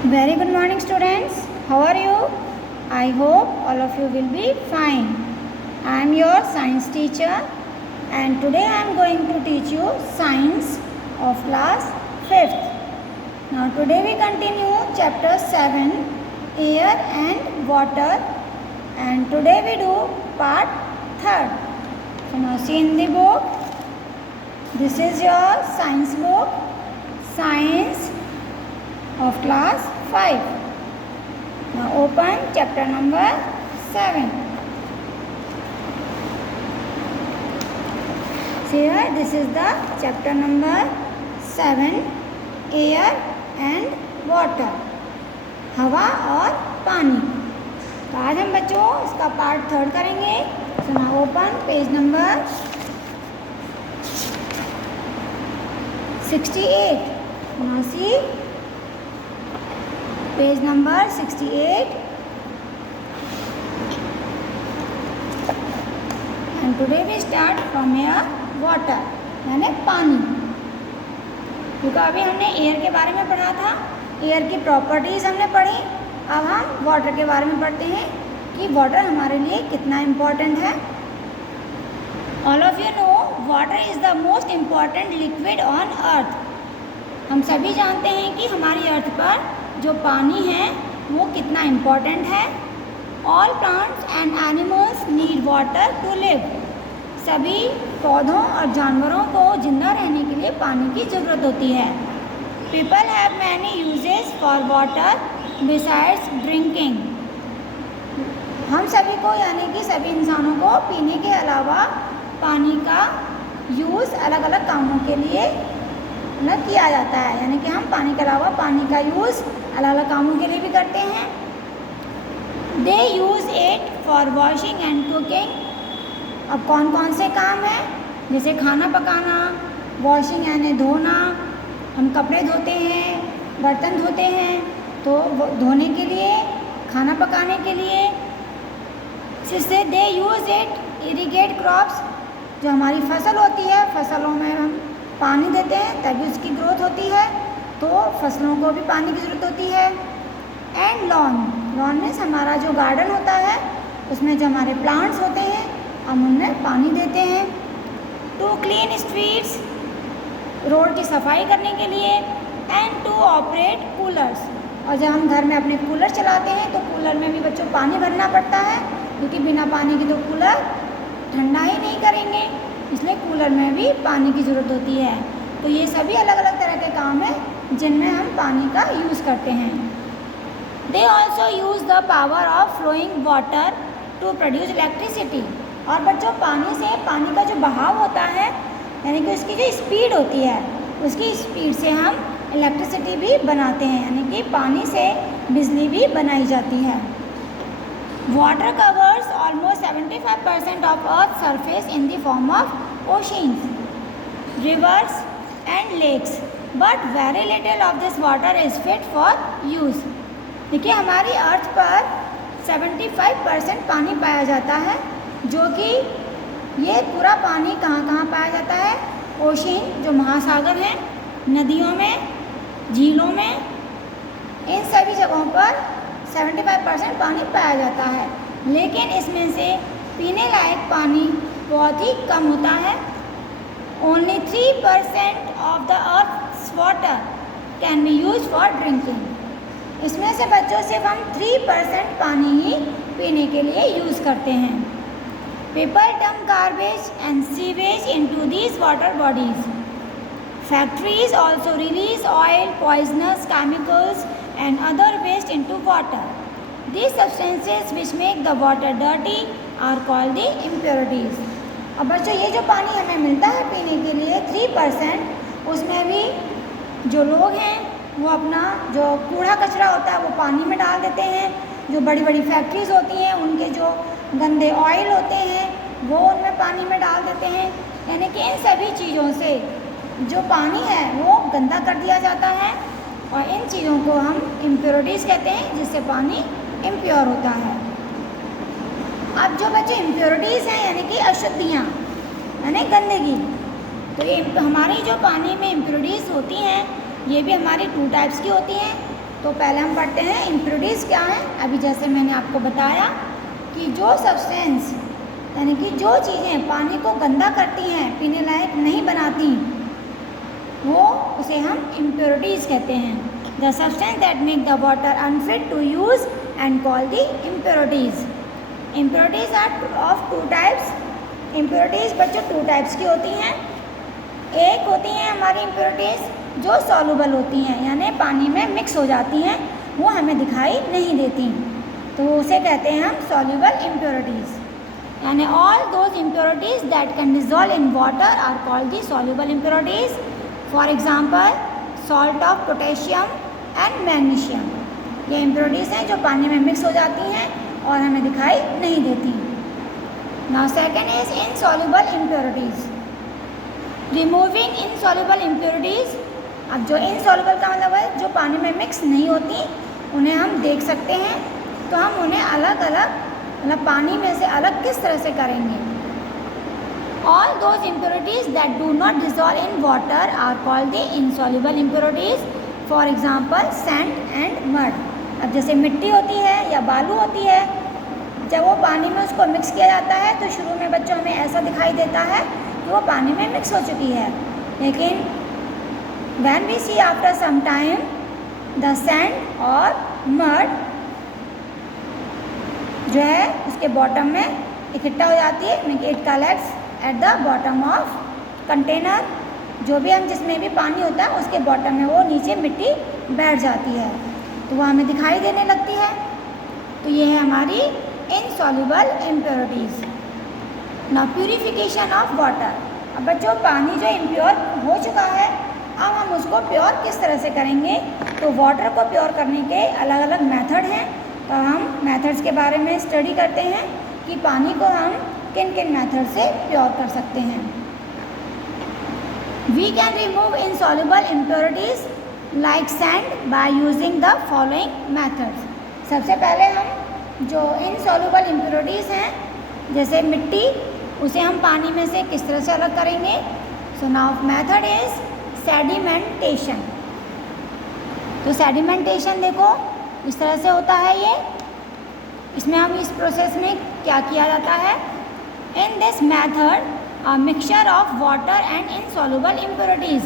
Very good morning, students. How are you? I hope all of you will be fine. I am your science teacher and today I am going to teach you science of class 5th. Now today we continue chapter 7, air and water, and today we do part 3rd. So now see in the book. This is your science book, science of class 5. Now open chapter number 7. See here, this is the chapter number 7, air and water, हवा और पानी. तो आज हम बच्चों इसका part 3rd करेंगे. So now open page number 68. Now see page number 68, and today we start from air, water यानी पानी. क्योंकि अभी हमने एयर के बारे में पढ़ा था, एयर की प्रॉपर्टीज़ हमने पढ़ी. अब हम वाटर के बारे में पढ़ते हैं कि वाटर हमारे लिए कितना इम्पोर्टेंट है. All of you know water is the most important liquid on earth. हम सभी जानते हैं कि हमारी अर्थ पर जो पानी है वो कितना इम्पॉर्टेंट है. All plants and animals need water to live. सभी पौधों और जानवरों को जिंदा रहने के लिए पानी की ज़रूरत होती है. People have many uses for water besides drinking. हम सभी को यानी कि सभी इंसानों को पीने के अलावा पानी का यूज़ अलग अलग कामों के लिए न किया जाता है. यानी कि हम पानी के अलावा पानी का यूज़ अलग अलग कामों के लिए भी करते हैं. They use it for washing and cooking. अब कौन कौन से काम हैं, जैसे खाना पकाना, वॉशिंग यानी धोना, हम कपड़े धोते हैं, बर्तन धोते हैं, तो धोने के लिए, खाना पकाने के लिए. जिससे दे यूज़ इट इरिगेट क्रॉप्स. जो हमारी फसल होती है, फसलों में हम पानी देते हैं तभी उसकी ग्रोथ होती है, तो फसलों को भी पानी की ज़रूरत होती है. एंड लॉन, लॉन मीन्स हमारा जो गार्डन होता है उसमें जो हमारे प्लांट्स होते हैं हम उनमें पानी देते हैं. टू क्लीन स्ट्रीट्स, रोड की सफाई करने के लिए. एंड टू ऑपरेट कूलर्स, और जब हम घर में अपने कूलर चलाते हैं तो कूलर में भी बच्चों पानी भरना पड़ता है, क्योंकि बिना पानी के तो कूलर ठंडा ही नहीं करेंगे, इसलिए कूलर में भी पानी की ज़रूरत होती है. तो ये सभी अलग अलग तरह के काम हैं जिनमें हम पानी का यूज़ करते हैं. They also use the power of flowing water to produce electricity. और बच्चों पानी से, पानी का जो बहाव होता है यानी कि उसकी जो स्पीड होती है, उसकी स्पीड से हम इलेक्ट्रिसिटी भी बनाते हैं, यानी कि पानी से बिजली भी बनाई जाती है. Water covers almost 75% of earth surface in the form of oceans, rivers and lakes, but very little of this water is fit for use. देखिए हमारी अर्थ पर 75% पानी पाया जाता है, जो कि ये पूरा पानी कहाँ कहाँ पाया जाता है. ओशन जो महासागर हैं, नदियों में, झीलों में, इन सभी जगहों पर 75% पानी पाया जाता है. लेकिन इसमें से पीने लायक पानी बहुत ही कम होता है. Only 3% of the earth's water can be use for drinking. इसमें से बच्चों सिर्फ हम 3% पानी ही पीने के लिए यूज़ करते हैं. People dump garbage and sewage into these water bodies. Factories also release oil, poisonous chemicals and other waste into water. These substances which make the water dirty are called the impurities. अब बच्चों ये जो पानी हमें मिलता है पीने के लिए 3%, उसमें भी जो लोग हैं वो अपना जो कूड़ा कचरा होता है वो पानी में डाल देते हैं. जो बड़ी बड़ी फैक्ट्रीज़ होती हैं उनके जो गंदे ऑयल होते हैं वो उनमें पानी में डाल देते हैं. यानी कि इन सभी चीज़ों से जो पानी है वो गंदा कर दिया जाता है, और इन चीज़ों को हम इम्प्योरिटीज़ कहते हैं, जिससे पानी इम्प्योर होता है. अब जो बच्चे इम्प्योरिटीज़ हैं यानी कि अशुद्धियाँ यानी गंदगी, तो ये हमारी जो पानी में इम्प्योरिटीज़ होती हैं ये भी हमारी 2 टाइप्स की होती हैं. तो पहले हम पढ़ते हैं इम्प्योरिटीज़ क्या हैं। अभी जैसे मैंने आपको बताया कि जो सब्सटेंस यानी कि जो चीज़ें पानी को गंदा करती हैं, पीने लायक नहीं बनाती, वो उसे हम इम्प्योरिटीज़ कहते हैं। The substance that make the water unfit to use and call the impurities. Impurities are of two types. Impurities बच्चों टू टाइप्स की होती हैं। एक होती हैं हमारी इम्प्योरिटीज़ जो सॉल्युबल होती हैं, यानी पानी में मिक्स हो जाती हैं, वो हमें दिखाई नहीं देती, तो उसे कहते हैं हम सॉल्युबल इम्प्योरिटीज़। यानी all those impurities that can dissolve in water are called the soluble impurities. For example salt of potassium and magnesium. ये इम्प्योरिटीज़ हैं जो पानी में मिक्स हो जाती हैं और हमें दिखाई नहीं देती। Now second is insoluble impurities. Removing insoluble impurities. अब जो इनसॉल्युबल का मतलब है जो पानी में मिक्स नहीं होती, उन्हें हम देख सकते हैं, तो हम उन्हें अलग अलग मतलब पानी में से अलग किस तरह से करेंगे। All those impurities that do not dissolve in water are called the insoluble impurities. For example sand and mud. अब जैसे मिट्टी होती है या बालू होती है, जब वो पानी में उसको मिक्स किया जाता है तो शुरू में बच्चों हमें ऐसा दिखाई देता है कि वो पानी में मिक्स हो चुकी है, लेकिन when we see after some time the sand और मड जो है उसके बॉटम में इकट्ठा हो जाती है, mean it collects at the bottom of container. जो भी हम जिसमें भी पानी होता है उसके बॉटम में वो नीचे मिट्टी बैठ जाती है, तो वो हमें दिखाई देने लगती है। तो ये है हमारी insoluble impurities. Now purification of water. अब बच्चों पानी जो इम्प्योर हो चुका है, अब हम उसको प्योर किस तरह से करेंगे। तो वाटर को प्योर करने के अलग अलग मेथड हैं, तो हम मेथड्स के बारे में स्टडी करते हैं कि पानी को हम किन किन मेथड से प्योर कर सकते हैं। We can remove insoluble impurities like sand by using the following methods. सबसे पहले हम जो इनसॉल्युबल इम्प्योरिटीज़ हैं जैसे मिट्टी, उसे हम पानी में से किस तरह से अलग करेंगे। So now method is sedimentation. तो सेडिमेंटेशन देखो इस तरह से होता है ये। इसमें हम इस प्रोसेस में क्या किया जाता है, in this method a mixture of water and insoluble impurities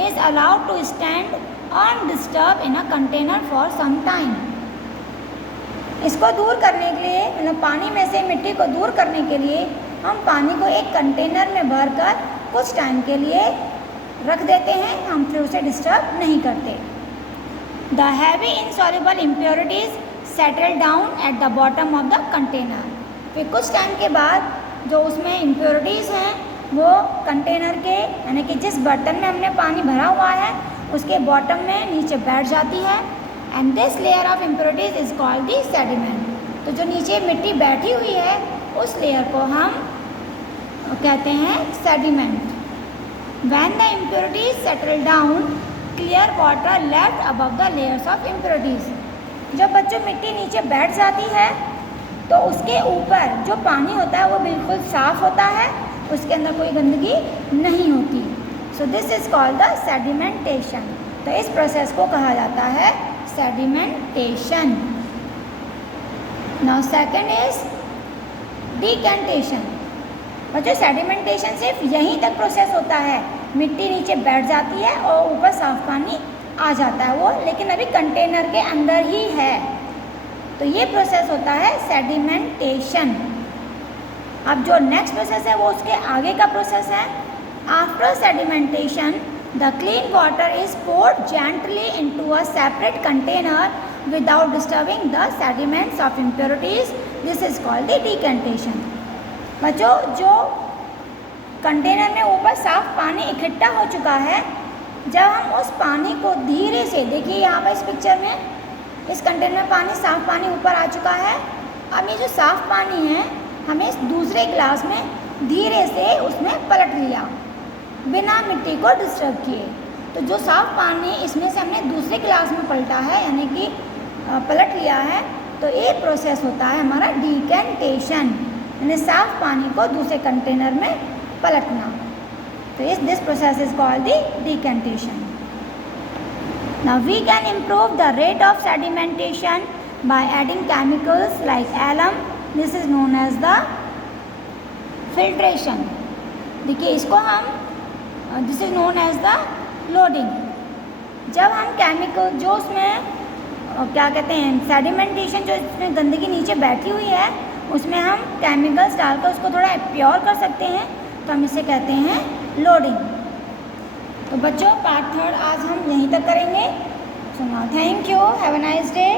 is allowed to stand undisturbed in a container for some time. इसको दूर करने के लिए मतलब पानी में से मिट्टी को दूर करने के लिए हम पानी को एक कंटेनर में भरकर कुछ टाइम के लिए रख देते हैं, हम फिर उसे डिस्टर्ब नहीं करते। The heavy insoluble impurities settle down at the bottom of the container। फिर कुछ टाइम के बाद जो उसमें इम्प्योरिटीज़ हैं वो कंटेनर के यानी कि जिस बर्तन में हमने पानी भरा हुआ है उसके बॉटम में नीचे बैठ जाती है। And this layer of impurities is called the sediment. तो जो नीचे मिट्टी बैठी हुई है उस लेयर को हम कहते हैं sediment. When the impurities settle down clear water left above the layers of impurities. जब बच्चों मिट्टी नीचे बैठ जाती है तो उसके ऊपर जो पानी होता है वो बिल्कुल साफ़ होता है, उसके अंदर कोई गंदगी नहीं होती। So this is called the sedimentation. तो इस प्रोसेस को कहा जाता है sedimentation. Now second is decantation. बच्चों सेडिमेंटेशन सिर्फ यहीं तक प्रोसेस होता है, मिट्टी नीचे बैठ जाती है और ऊपर साफ पानी आ जाता है वो, लेकिन अभी कंटेनर के अंदर ही है, तो ये प्रोसेस होता है सेडिमेंटेशन। अब जो नेक्स्ट प्रोसेस है वो उसके आगे का प्रोसेस है। After sedimentation the clean water is poured gently into a separate container without disturbing the sediments of impurities. This is called the decantation. बच्चों जो कंटेनर में ऊपर साफ पानी इकट्ठा हो चुका है, जब हम उस पानी को धीरे से, देखिए यहाँ पर इस पिक्चर में इस कंटेनर में पानी साफ पानी ऊपर आ चुका है। अब ये जो साफ पानी है हमें इस दूसरे ग्लास में धीरे से उसमें पलट लिया बिना मिट्टी को डिस्टर्ब किए। तो जो साफ पानी इसमें से हमने दूसरे ग्लास में पलटा है यानी कि पलट लिया है, तो ये प्रोसेस होता है हमारा डिकेंटेशन, यानी साफ पानी को दूसरे कंटेनर में पलटना। तो this process is called the decantation. Now we can improve the rate of sedimentation by adding chemicals like alum. This is known as the filtration. देखिए इसको हम this is known as the loading. जब हम chemical जो उसमें क्या कहते हैं सेडिमेंटेशन जो इसमें गंदगी नीचे बैठी हुई है उसमें हम केमिकल्स डालकर उसको थोड़ा प्योर कर सकते हैं, तो हम इसे कहते हैं लोडिंग. तो बच्चों पार्ट 3 आज हम यहीं तक करेंगे. So now thank you, have a nice day.